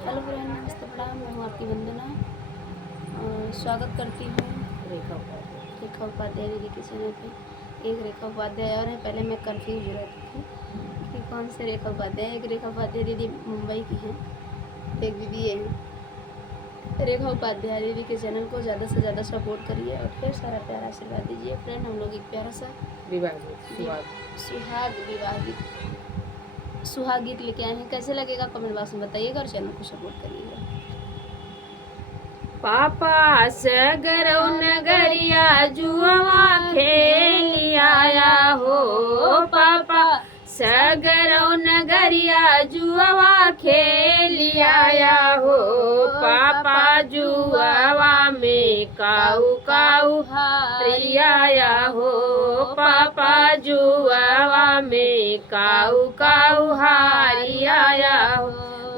Hello friend, नमस्ते प्रणाम। मैं हूँ आपकी वंदना और स्वागत करती हूँ रेखा उपाध्याय दीदी के चैनल पे। एक रेखा उपाध्याय और है, पहले मैं कंफ्यूज हो रहती थी कि कौन से रेखा उपाध्याय। एक रेखा उपाध्याय दीदी मुंबई की हैं, एक दीदी ये हैं। रेखा उपाध्याय दीदी के चैनल को ज़्यादा से ज़्यादा सपोर्ट करिए और ढेर सारा प्यारा आशीर्वाद दीजिए। फ्रेंड, हम लोग एक प्यारा सा सुहाग गीत लेके आए हैं। कैसे लगेगा कमेंट बॉक्स में बताइएगा और चैनल को सपोर्ट करिएगा। पापा सगरौ नगरिया जुआ खेल आया हो। पापा सगरौ नगरिया जुआ खेल आया हो। पापा जुआ में काऊ काऊ हारी आया हो। पापा जुआ में काऊ काऊ हारी आया हो।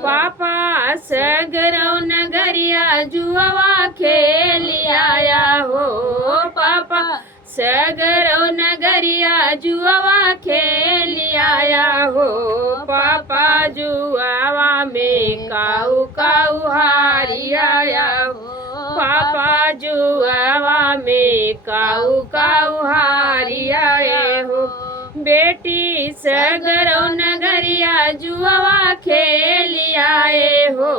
पापा सगरौ नगरिया जुआ खेल आया हो। पापा सगरौ नगरिया जुआ खेल आया हो। पापा जुआ में काऊ काऊ हारी आया हो। पापा जुआ में काऊ काऊ हारी आए हो। बेटी सगरौ नगरिया जुआ खेल आए हो।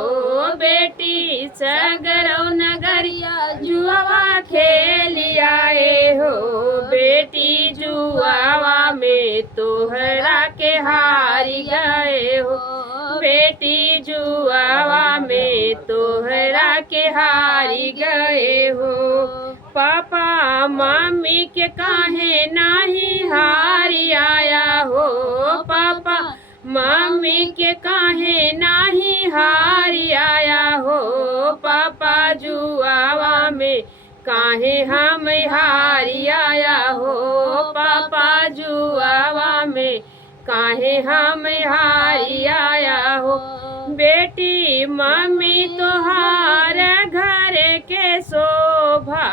बेटी सगरौ नगरिया जुआ खेल आए हो। बेटी जुआ में तोहरा के हारी गए हो। बेटी जुआ में तोहरा के हारी गए हो। पापा मम्मी के काहे नाही हारी आया हो। पापा मम्मी के काहे नाही हारी आया हो। पापा जुआ में काहे हम हारी आया हो। पापा जुआ में काहे हम हारी आया हो। बेटी मम्मी तोहार घर के शोभा।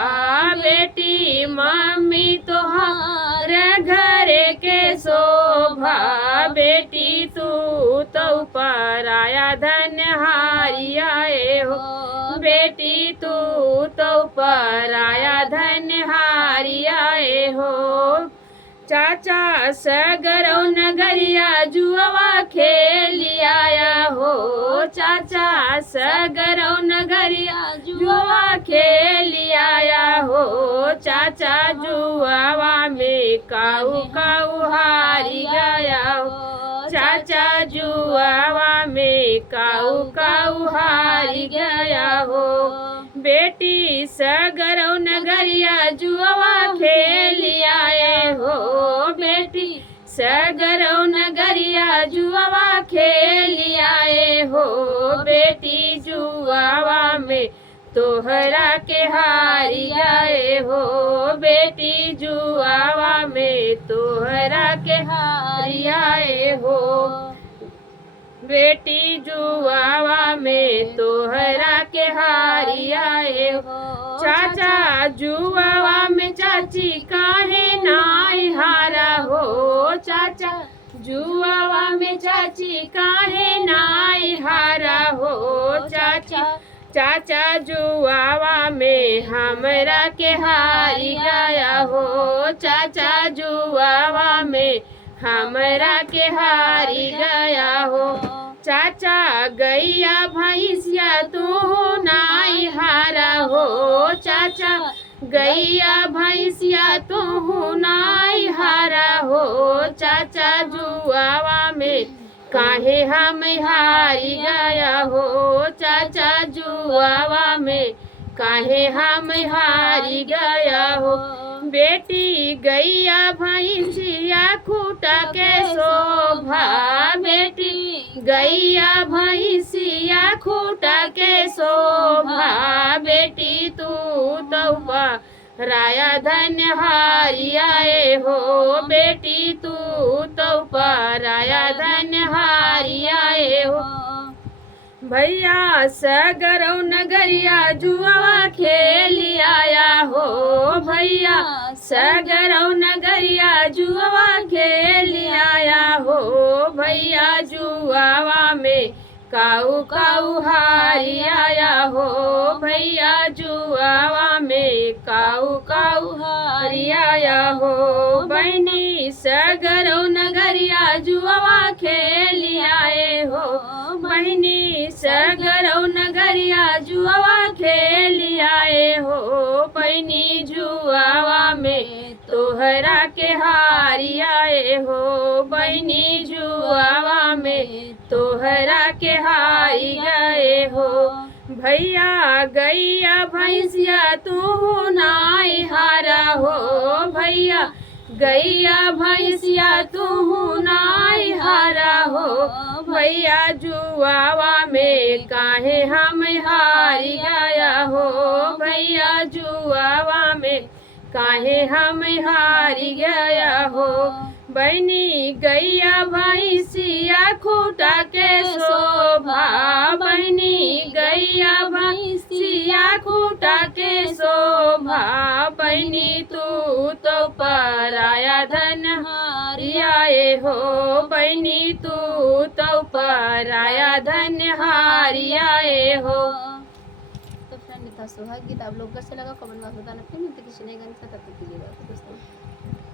बेटी मम्मी तोहार घर के शोभा। बेटी तू तो पराया धन हारी आए हो। बेटी तू तो पराया धन हारी आए हो। चाचा सगरौ नगरिया जुआ खेल आया हो। चाचा सगरौ नगरिया जुआ खेल आया हो। चाचा जुआ में काऊ काऊ हारी गया हो। चाचा जुआ में काऊ काऊ हारी गया हो। बेटी सगरौ नगरिया जुआ खेल आए हो। बेटी सगरौ नगरिया जुआ खेल आए हो। बेटी जुआ में तोहरा के हारी गए हो। बेटी जुआ में तोहरा के हारी आए हो। बेटी जुआ में तोहरा के हारी आए हो। चाचा जुआ में चाची काहे नाई हारा हो। चाचा जुआ में चाची काहे नाई हारा हो। चाचा जुआ में हमरा के हारी गया हो। चाचा जुआ में हमरा के हारी गया हो। चाचा गैया भैंसिया तू नाई हारा हो। चाचा गैया भैंसिया तू नाई हारा हो। चाचा जुआ में काहे हम हारी गया हो। चाचा जुआ में काहे हम हारी गया हो। बेटी गैया भैंसिया खूटा के शोभा। बेटी गैया भैंसिया खूटा के शोभा। बेटी तू तो राया धन हारी आए हो। बेटी तू तो पराया धन हारी आए हो। भैया सगरौ नगरिया जुआ खेल आया हो। भैया सगरौ नगरिया जुआ खेल आया हो। भैया जुआ में काऊ काऊ हारी आया हो भैया जुआवा में काऊ काऊ हारी आया हो बहनी सगरो नगरिया जुआवा खेली आए हो बहनी सगरो नगरिया जुआवा खेली आए हो बहनी जुआवा में तोहरा के हारी आए हो बहनी जुआवा में तोहरा के हारी गए हो भैया गैया भैंसिया तू नाई हारा हो भैया गैया भैंसिया तू नाई हारा हो भैया जुआवा में काहे हम हारी गया हो भैया जुआवा में काहे हम हारी गया हो बहनी गैया भैंसिया खूटा के शोभा बहनी गैया भैंसिया खूटा के शोभा बहनी तू तो पराया धन हारी आए हो बहनी तू तो पराया धन हारी आए हो। तो फ्रेंड था सुहाग गीत, आप लोग कैसे लगा कमेंट बॉक्स बताना। फिर मिलते किसी नए गाने के साथ, तब तक के लिए दोस्तों।